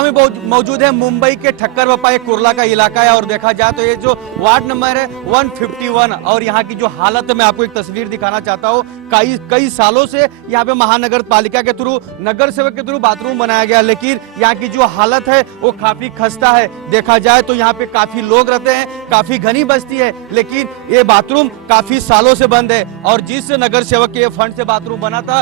हमें मौजूद है मुंबई के ठक्कर बप्पा एक कुर्ला का इलाका है और देखा जाए तो ये जो वार्ड नंबर है 151 और यहाँ की जो हालत है मैं आपको एक तस्वीर दिखाना चाहता हूँ। कई सालों से यहाँ पे महानगर पालिका के थ्रू नगर सेवक के थ्रू बाथरूम बनाया गया, लेकिन यहाँ की जो हालत है वो काफी खस्ता है। देखा जाए तो यहाँ पे काफी लोग रहते हैं, काफी घनी बस्ती है, लेकिन ये बाथरूम काफी सालों से बंद है। और जिस नगर सेवक के फंड से बाथरूम बना था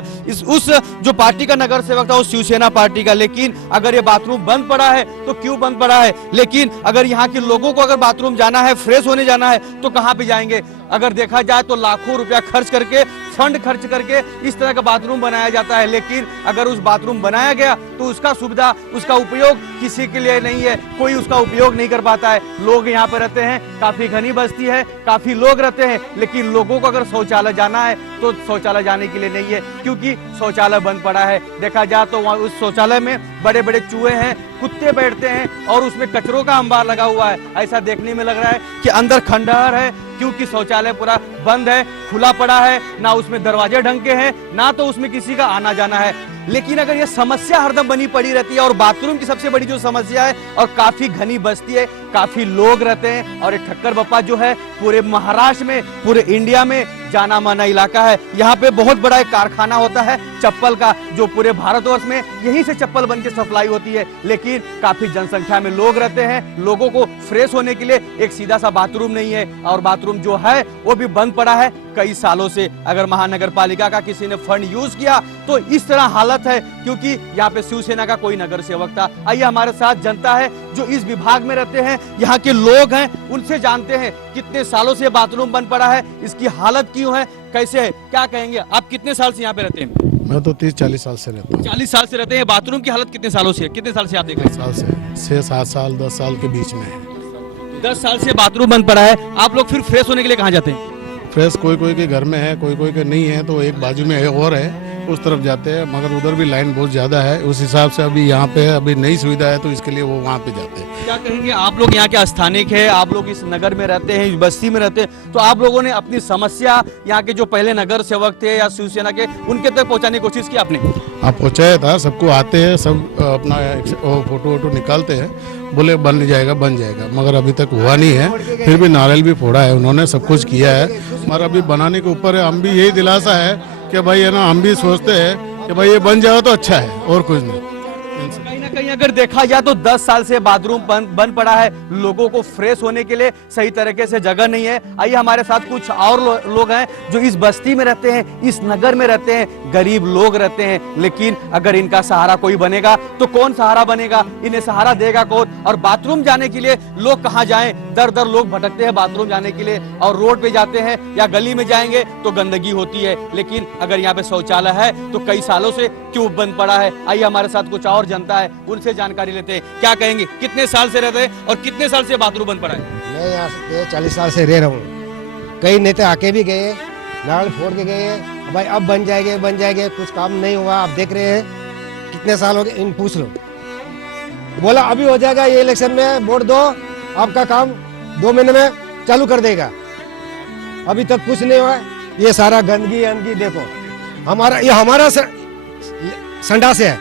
उस जो पार्टी का नगर सेवक था वो शिवसेना पार्टी का, लेकिन अगर ये बाथरूम बंद पड़ा है तो क्यों बंद पड़ा है? लेकिन अगर यहाँ के लोगों को अगर बाथरूम जाना है, फ्रेश होने जाना है तो कहाँ पे जाएंगे? अगर देखा जाए तो लाखों रुपया खर्च करके, फंड खर्च करके इस तरह का बाथरूम बनाया जाता है, लेकिन अगर उस बाथरूम बनाया गया तो उसका सुविधा, उसका उपयोग किसी के लिए नहीं है, कोई उसका उपयोग नहीं कर पाता है। लोग यहाँ पे रहते हैं, काफी घनी बस्ती है, काफी लोग रहते हैं, लेकिन लोगों को अगर शौचालय जाना है तो शौचालय जाने के लिए नहीं है, क्योंकि शौचालय बंद पड़ा है। देखा जाए तो वहाँ उस शौचालय में बड़े बड़े चूहे हैं, कुत्ते बैठते हैं और उसमें कचरों का अंबार लगा हुआ है। ऐसा देखने में लग रहा है कि अंदर खंडहर है, क्योंकि शौचालय पूरा बंद है, खुला पड़ा है, ना उसमें दरवाजे ढंग के हैं, ना तो उसमें किसी का आना जाना है। लेकिन अगर ये समस्या हरदम बनी पड़ी रहती है और बाथरूम की सबसे बड़ी जो समस्या है और काफी घनी बस्ती है, काफी लोग रहते हैं और ये ठक्कर बप्पा जो है पूरे महाराष्ट्र में, पूरे इंडिया में जाना माना इलाका है। यहाँ पे बहुत बड़ा एक कारखाना होता है चप्पल का, जो पूरे भारतवर्ष में यहीं से चप्पल बन के सप्लाई होती है, लेकिन काफी जनसंख्या में लोग रहते हैं। लोगों को फ्रेश होने के लिए एक सीधा सा बाथरूम नहीं है और बाथरूम जो है वो भी बंद पड़ा है कई सालों से। अगर महानगर पालिका का किसी ने फंड यूज किया तो इस तरह हालत है, क्योंकि यहाँ पे शिवसेना का कोई नगर सेवक था। आइए हमारे साथ जनता है जो इस विभाग में रहते हैं, यहाँ के लोग हैं, उनसे जानते हैं कितने सालों से बाथरूम बंद पड़ा है, इसकी हालत क्यों है, कैसे है, क्या कहेंगे? आप कितने साल से यहाँ पे रहते हैं? मैं तो 30-40 साल से रहता हूँ। 40 साल से रहते हैं। बाथरूम की हालत कितने सालों से है? कितने साल से आप देख रहे हैं? साल से 6-7 साल 10 साल के बीच में है। 10 साल से बाथरूम बंद पड़ा है। आप लोग फिर फ्रेश होने के लिए कहाँ जाते हैं? फ्रेश कोई के घर में है, कोई के नहीं है, तो एक बाजू में है और है, उस तरफ जाते हैं, मगर उधर भी लाइन बहुत ज्यादा है। उस हिसाब से अभी यहाँ पे अभी नई सुविधा है तो इसके लिए वो वहाँ पे जाते हैं। क्या कहेंगे, आप लोग यहाँ के स्थानिक है, आप लोग इस नगर में रहते हैं, इस बस्ती में रहते हैं, तो आप लोगों ने अपनी समस्या यहाँ के जो पहले नगर सेवक थे या शिवसेना के, उनके तक पहुँचाने की कोशिश की आपने? आप पहुँचाया था, सबको आते हैं, सब अपना फोटो वोटो निकालते हैं, बोले बन जाएगा, मगर अभी तक हुआ नहीं है। फिर भी नारियल भी फोड़ा है उन्होंने, सब कुछ किया है, मगर अभी बनाने के ऊपर है। हम भी यही दिलासा है कि भाई है ना, हम भी सोचते हैं कि भाई ये बन जाए तो अच्छा है, और कुछ नहीं। कहीं ना कहीं अगर देखा जाए तो 10 साल से बाथरूम बंद पड़ा है, लोगों को फ्रेश होने के लिए सही तरीके से जगह नहीं है। आइए हमारे साथ कुछ और लोग हैं जो इस बस्ती में रहते हैं, इस नगर में रहते हैं, गरीब लोग रहते हैं, लेकिन अगर इनका सहारा कोई बनेगा तो कौन सहारा बनेगा? इन्हें सहारा देगा कौन? और बाथरूम जाने के लिए लोग कहाँ जाएं? दर दर लोग भटकते हैं बाथरूम जाने के लिए, और रोड पे जाते हैं या गली में जाएंगे तो गंदगी होती है। लेकिन अगर यहाँ पे शौचालय है तो कई सालों से क्यों बंद पड़ा है? आइए हमारे साथ कुछ और जनता है, उनसे जानकारी लेते हैं। क्या कहेंगे, कितने साल से रहते हैं और कितने साल से बाथरूम बंद पड़ा है? मैं यहाँ से 40 साल से रह रहा हूँ। कई नेता आके भी गए, नाल फोड़ के गए, भाई अब बन जाएंगे, कुछ काम नहीं हुआ। आप देख रहे हैं कितने साल हो गए, इन पूछ लो। बोला अभी हो जाएगा, ये इलेक्शन में वोट दो, आपका काम 2 महीने में चालू कर देगा। अभी तक कुछ नहीं हुआ। ये सारा गंदगी देखो, हमारा संडास है,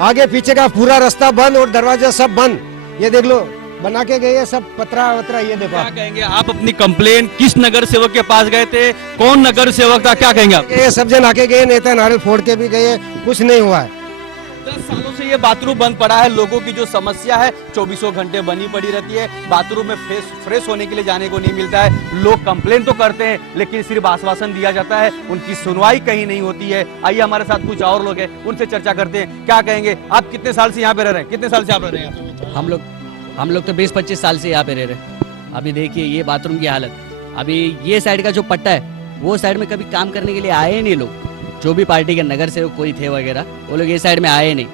आगे पीछे का पूरा रास्ता बंद और दरवाजा सब बंद। ये देख लो, बना के गए सब पतरा वतरा, ये देखो। क्या कहेंगे आप? अपनी कंप्लेन किस नगर सेवक के पास गए थे? कौन नगर सेवक था? क्या कहेंगे आप? ये सब जन आके गए, नेता नारियल फोड़ के भी गए, कुछ नहीं हुआ है। 10 सालों से ये बाथरूम बंद पड़ा है। लोगों की जो समस्या है 24 घंटे बनी पड़ी रहती है, बाथरूम में फ्रेश होने के लिए जाने को नहीं मिलता है। लोग कंप्लेन तो करते हैं, लेकिन सिर्फ आश्वासन दिया जाता है, उनकी सुनवाई कहीं नहीं होती है। आइए हमारे साथ कुछ और लोग हैं, उनसे चर्चा करते हैं। क्या कहेंगे, आप कितने साल से यहाँ पे रह रहे हैं? कितने साल से आप रह रहे हैं? हम लोग तो 20-25 साल से यहाँ पे रह रहे हैं। अभी देखिए ये बाथरूम की हालत, अभी ये साइड का जो पट्टा है वो साइड में कभी काम करने के लिए आए नहीं लोग, जो भी पार्टी के नगर से कोई थे वगैरह, वो लोग ये साइड में आए नहीं।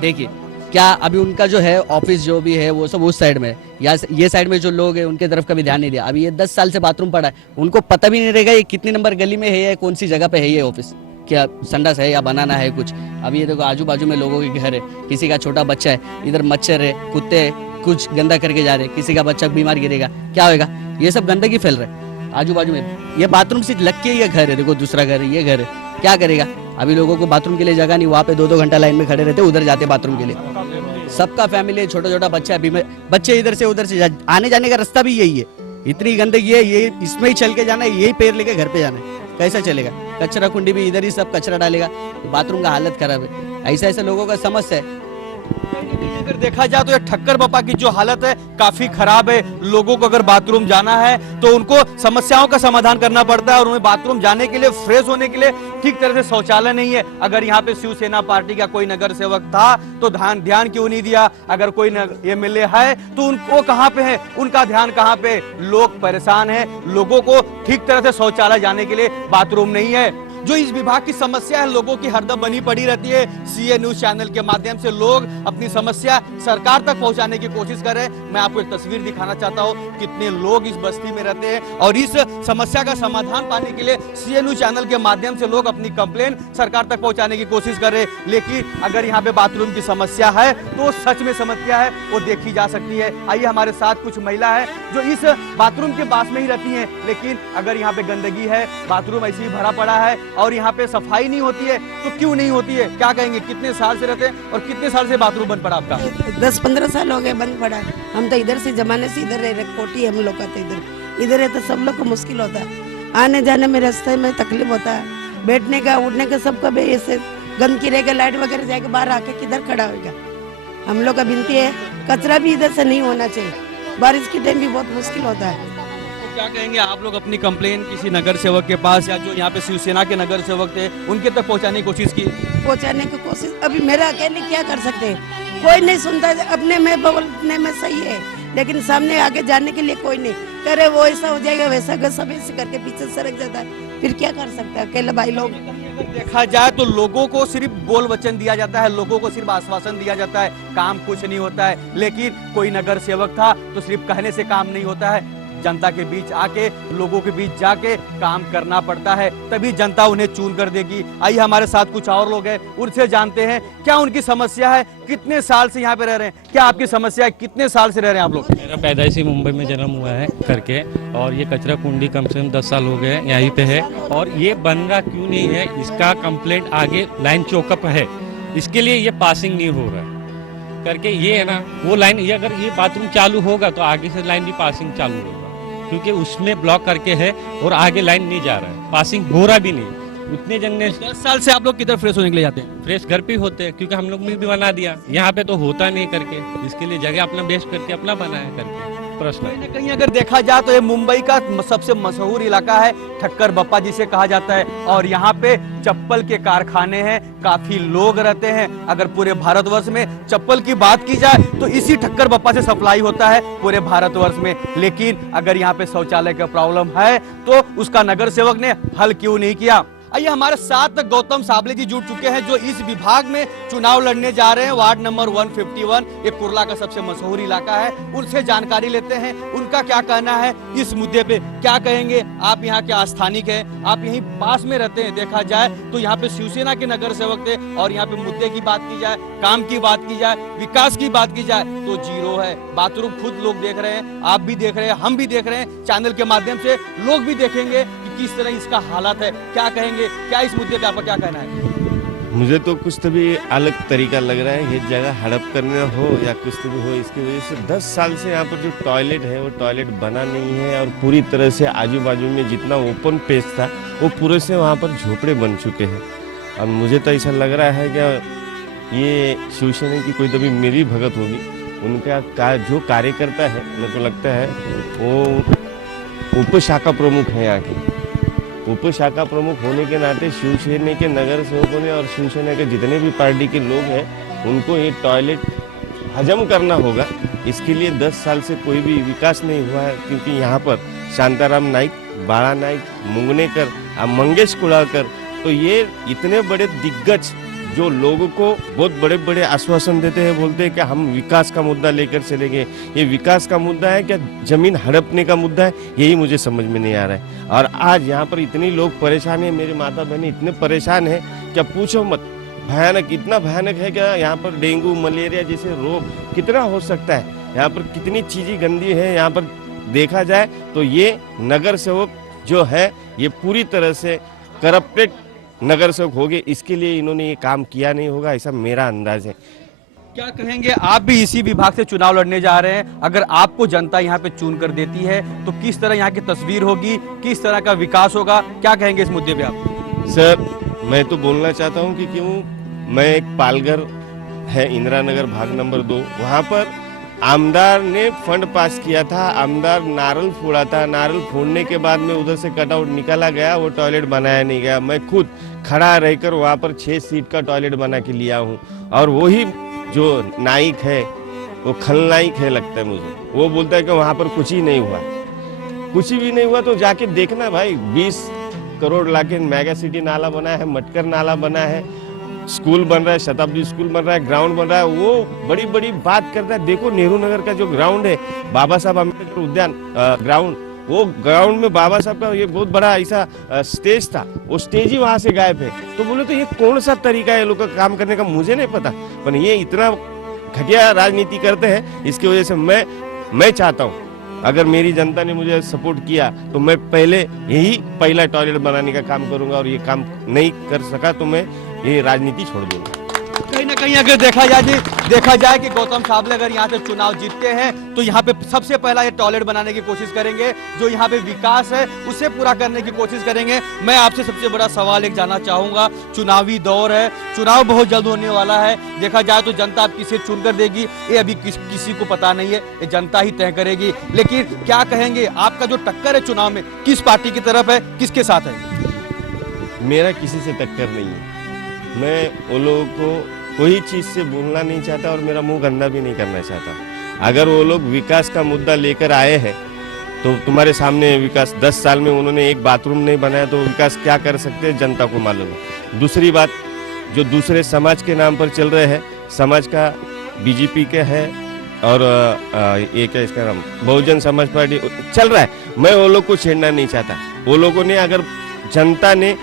देखिए क्या अभी उनका जो है ऑफिस जो भी है वो सब उस साइड में है, या ये साइड में जो लोग हैं उनके तरफ कभी ध्यान नहीं दिया। अभी ये 10 साल से बाथरूम पड़ा है, उनको पता भी नहीं रहेगा ये कितनी नंबर गली में है या कौन सी जगह पे है ये ऑफिस, क्या संडास है या बनाना है कुछ। अभी ये देखो आजू बाजू में लोगों के घर है, किसी का छोटा बच्चा है, इधर मच्छर है, कुत्ते है, कुछ गंदा करके जा रहे, किसी का बच्चा बीमार गिरेगा, क्या होगा? ये सब गंदगी फैल रहा है आजू बाजू में। ये बाथरूम से लग के ये घर है, देखो दूसरा घर है, ये घर है, क्या करेगा? अभी लोगों को बाथरूम के लिए जगह नहीं, वहाँ पे 2-2 घंटा लाइन में खड़े रहते, उधर जाते बाथरूम के लिए। सबका फैमिली है, छोटा छोटा बच्चा है, बच्चे इधर से उधर से आने जाने का रास्ता भी यही है। इतनी गंदगी है, ये इसमें ही चल के जाना है, यही पैर लेके घर पे जाना है, कैसा चलेगा? कचरा कुंडी भी इधर ही सब कचरा डालेगा, बाथरूम का हालत खराब है। ऐसा ऐसा लोगों का समस्या है। अगर देखा जाए तो ये ठक्कर बप्पा की जो हालत है काफी खराब है। लोगों को अगर बाथरूम जाना है तो उनको समस्याओं का समाधान करना पड़ता है और उन्हें बाथरूम जाने के लिए, फ्रेश होने के लिए ठीक तरह से शौचालय नहीं है। अगर यहाँ पे शिवसेना पार्टी का कोई नगर सेवक था तो ध्यान क्यों नहीं दिया? अगर कोई एमएलए है तो उनको कहाँ पे है, उनका ध्यान कहाँ पे? लोग परेशान है, लोगों को ठीक तरह से शौचालय जाने के लिए बाथरूम नहीं है। जो इस विभाग की समस्या है लोगों की हरदम बनी पड़ी रहती है। सीए न्यूज चैनल के माध्यम से लोग अपनी समस्या सरकार तक पहुंचाने की कोशिश कर रहे हैं। मैं आपको एक तस्वीर दिखाना चाहता हूं, कितने लोग इस बस्ती में रहते हैं और इस समस्या का समाधान पाने के लिए सीए न्यूज चैनल के माध्यम से लोग अपनी कंप्लेन सरकार तक पहुंचाने की कोशिश कर रहे हैं। लेकिन अगर यहाँ पे बाथरूम की समस्या है तो सच में समस्या है वो देखी जा सकती है। आइए हमारे साथ कुछ महिला है जो इस बाथरूम के पास में ही रहती है, लेकिन अगर यहाँ पे गंदगी है, बाथरूम ऐसे ही भरा पड़ा है और यहाँ पे सफाई नहीं होती है तो क्यों नहीं होती है? क्या कहेंगे? कितने साल से रहते हैं और कितने साल से बाथरूम बंद पड़ा आपका? 10-15 साल हो गए बंद पड़ा है। हम तो इधर से जमाने से इधर रह, कोटी हम लोग का तो इधर है तो सब लोग को मुश्किल होता है। आने जाने में रास्ते में तकलीफ होता है, बैठने का उठने का सबका भी ऐसे गंदगी रहेगा, लाइट वगैरह जाएगा, बाहर आके किधर खड़ा होगा? हम लोग का विनती है कचरा भी इधर से नहीं होना चाहिए, बारिश के टाइम भी बहुत मुश्किल होता है। क्या कहेंगे आप लोग? अपनी कंप्लेन किसी नगर सेवक के पास या जो यहाँ पे शिवसेना के नगर सेवक थे उनके तक पहुँचाने की कोशिश की? पहुंचाने की कोशिश, अभी मेरा अकेले क्या कर सकते हैं? कोई नहीं सुनता, अपने में बोलने में सही है लेकिन सामने आगे जाने के लिए कोई नहीं करे। वो ऐसा हो जाएगा वैसा, सब ऐसे करके पीछे सरक जाता है, फिर क्या कर सकते हैं अकेले भाई लोग? अगर देखा जाए तो लोगों को सिर्फ बोल वचन दिया जाता है, लोगों को सिर्फ आश्वासन दिया जाता है, काम कुछ नहीं होता है। लेकिन कोई नगर सेवक था तो सिर्फ कहने से काम नहीं होता है, जनता के बीच आके, लोगों के बीच जाके काम करना पड़ता है, तभी जनता उन्हें चुन कर देगी। आइए हमारे साथ कुछ और लोग हैं, उनसे जानते हैं क्या उनकी समस्या है, कितने साल से यहाँ पे रह रहे हैं, क्या आपकी समस्या है, कितने साल से रह रहे हैं आप लोग? मेरा पैदाइशी मुंबई में जन्म हुआ है करके, और ये कचरा कुंडी कम से कम 10 साल हो गए यहीं पे है और ये बन रहा क्यों नहीं है, इसका कंप्लेंट आगे लाइन चौकअप है, इसके लिए ये पासिंग नहीं हो रहा है करके। ये है ना वो लाइन, ये अगर ये बाथरूम चालू होगा तो आगे से लाइन भी पासिंग चालू होगा, क्योंकि उसमें ब्लॉक करके है और आगे लाइन नहीं जा रहा है, पासिंग हो रहा भी नहीं। उतने जंगने 10 साल से आप लोग किधर फ्रेश होने के लिए जाते हैं? फ्रेश घर पे ही होते हैं, क्योंकि हम लोग ने भी बना दिया, यहाँ पे तो होता नहीं करके, इसके लिए जगह अपना बेस्ट करके अपना बनाया करके। प्रश्न कहीं ना कहीं अगर देखा जाए तो ये मुंबई का सबसे मशहूर इलाका है, ठक्कर बप्पा जिसे कहा जाता है, और यहाँ पे चप्पल के कारखाने हैं, काफी लोग रहते हैं। अगर पूरे भारतवर्ष में चप्पल की बात की जाए तो इसी ठक्कर बप्पा से सप्लाई होता है पूरे भारतवर्ष में। लेकिन अगर यहाँ पे शौचालय का प्रॉब्लम है तो उसका नगर सेवक ने हल क्यों नहीं किया? आइए हमारे साथ गौतम साबले जी जुड़ चुके हैं जो इस विभाग में चुनाव लड़ने जा रहे हैं। वार्ड नंबर 151 ये कुर्ला का सबसे मशहूर इलाका है, उनसे जानकारी लेते हैं उनका क्या कहना है इस मुद्दे पे। क्या कहेंगे? आप यहाँ के स्थानिक हैं, आप यहीं पास में रहते हैं। देखा जाए तो यहाँ पे शिवसेना के नगर सेवक थे और यहाँ पे मुद्दे की बात की जाए, काम की बात की जाए, विकास की बात की जाए तो जीरो है। बाथरूम खुद लोग देख रहे हैं, आप भी देख रहे हैं, हम भी देख रहे हैं, चैनल के माध्यम से लोग भी देखेंगे किस तरह इसका हालत है। क्या कहेंगे? क्या इस मुद्दे पे आपका क्या कहना है? मुझे तो कुछ तो भी अलग तरीका लग रहा है, ये जगह हड़प करना हो या कुछ तो भी हो, इसकी वजह से 10 साल से यहाँ पर जो टॉयलेट है वो टॉयलेट बना नहीं है और पूरी तरह से आजू बाजू में जितना ओपन पेस था वो पूरे से वहाँ पर झोपड़े बन चुके हैं। और मुझे तो ऐसा लग रहा है कि ये शिवसेना की कोई तो भी मेरी भगत होगी, उनका जो कार्यकर्ता है मेरे को लगता है वो उप शाखा प्रमुख है यहाँ के। उप शाखा प्रमुख होने के नाते शिवसेना के नगर सेवकों ने और शिवसेना के जितने भी पार्टी के लोग हैं उनको ये टॉयलेट हजम करना होगा। इसके लिए 10 साल से कोई भी विकास नहीं हुआ है, क्योंकि यहाँ पर शांताराम नाइक, बाड़ा नाइक, मुंगनेकर, मंगेश कुड़ाकर, तो ये इतने बड़े दिग्गज जो लोगों को बहुत बड़े बड़े आश्वासन देते हैं, बोलते हैं कि हम विकास का मुद्दा लेकर चलेंगे। ये विकास का मुद्दा है क्या जमीन हड़पने का मुद्दा है? यही मुझे समझ में नहीं आ रहा है। और आज यहाँ पर इतने लोग परेशान हैं, मेरी माता बहनें इतने परेशान हैं क्या पूछो मत। भयानक, इतना भयानक है क्या यहाँ पर डेंगू मलेरिया जैसे रोग कितना हो सकता है। यहाँ पर कितनी चीज़ें गंदी है। यहाँ पर देखा जाए तो ये नगर सेवक जो है ये पूरी तरह से करप्टेड नगर सेवक हो गए, इसके लिए इन्होंने ये काम किया नहीं होगा, ऐसा मेरा अंदाज है। क्या कहेंगे, आप भी इसी विभाग से चुनाव लड़ने जा रहे हैं, अगर आपको जनता यहाँ पे चुन कर देती है तो किस तरह यहाँ की तस्वीर होगी, किस तरह का विकास होगा, क्या कहेंगे इस मुद्दे पे आप? सर मैं तो बोलना चाहता हूँ कि क्यों, मैं एक पालघर है इंदिरा नगर भाग नंबर 2, वहाँ पर आमदार ने फंड पास किया था, आमदार नारल फोड़ा था, नारल फोड़ने के बाद में उधर से कटआउट निकाला गया, वो टॉयलेट बनाया नहीं गया। मैं खुद खड़ा रहकर वहाँ पर 6 सीट का टॉयलेट बना के लिया हूँ, और वही जो नाइक है वो खलनायक है लगता है मुझे, वो बोलता है कि वहाँ पर कुछ ही नहीं हुआ। कुछ भी नहीं हुआ तो जाके देखना भाई, 20 करोड़ लाके मेगा सिटी नाला बना है, मटकर नाला बना है, स्कूल बन रहा है, शताब्दी स्कूल बन रहा है, ग्राउंड बन रहा है, वो बड़ी बड़ी बात करता है। देखो नेहरू नगर का जो ग्राउंड है, बाबा साहब अम्बेडकर उद्यान ग्राउंड, वो ग्राउंड में बाबा साहब का ये बहुत बड़ा ऐसा स्टेज था, वो स्टेज ही वहां से गायब है। तो बोले तो ये कौन सा तरीका है लोग का काम करने का, मुझे नहीं पता, पर ये इतना घटिया राजनीति करते हैं। इसकी वजह से मैं चाहता हूँ, अगर मेरी जनता ने मुझे सपोर्ट किया तो मैं पहला टॉयलेट बनाने का काम करूंगा, और ये काम नहीं कर सका तो मैं ये राजनीति छोड़ दूंगा। कहीं ना कहीं अगर देखा जाए कि गौतम साबले अगर यहाँ से चुनाव जीतते हैं तो यहाँ पे सबसे पहला ये टॉयलेट बनाने की कोशिश करेंगे, जो यहाँ पे विकास है उसे पूरा करने की कोशिश करेंगे। मैं आपसे सबसे बड़ा सवाल एक जानना चाहूंगा, चुनावी दौर है, चुनाव बहुत जल्द होने वाला है, देखा जाए तो जनता अब किसे चुनकर देगी ये अभी किसी को पता नहीं है, ये जनता ही तय करेगी। लेकिन क्या कहेंगे, आपका जो टक्कर है चुनाव में किस पार्टी की तरफ है, किसके साथ है? मेरा किसी से टक्कर नहीं है, मैं वो लोगों को कोई चीज़ से बोलना नहीं चाहता और मेरा मुंह गंदा भी नहीं करना चाहता। अगर वो लोग विकास का मुद्दा लेकर आए हैं तो तुम्हारे सामने विकास, 10 साल में उन्होंने एक बाथरूम नहीं बनाया तो विकास क्या कर सकते हैं जनता को मालूम है। दूसरी बात, जो दूसरे समाज के नाम पर चल रहे हैं, समाज का बीजेपी के है और ये क्या इसका नाम बहुजन समाज पार्टी चल रहा है, मैं वो लोग को छेड़ना नहीं चाहता। वो लोगों ने, अगर जनता ने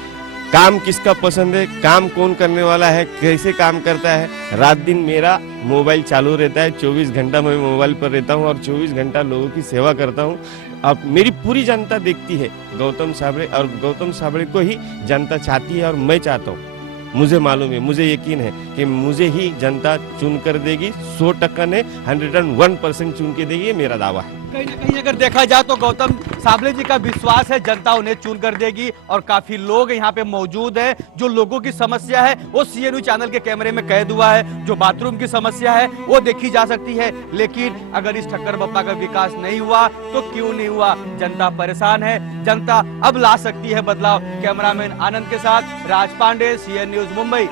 काम किसका पसंद है, काम कौन करने वाला है, कैसे काम करता है, रात दिन मेरा मोबाइल चालू रहता है, 24 घंटा मैं मोबाइल पर रहता हूं और 24 घंटा लोगों की सेवा करता हूं। अब मेरी पूरी जनता देखती है गौतम साबले, और गौतम साबले को ही जनता चाहती है और मैं चाहता हूं। मुझे मालूम है, मुझे यकीन है कि मुझे ही जनता चुन कर देगी, 100% ने 101% चुन के देगी, ये मेरा दावा है। कहीं ना कहीं अगर देखा जाए तो गौतम साबले जी का विश्वास है जनता उन्हें चुन कर देगी, और काफी लोग यहाँ पे मौजूद है। जो लोगों की समस्या है वो CNU चैनल के कैमरे में कैद हुआ है, जो बाथरूम की समस्या है वो देखी जा सकती है। लेकिन अगर इस ठक्कर बप्पा का विकास नहीं हुआ तो क्यों नहीं हुआ, जनता परेशान है, जनता अब ला सकती है बदलाव। कैमरामैन आनंद के साथ राज पांडे, CN न्यूज मुंबई।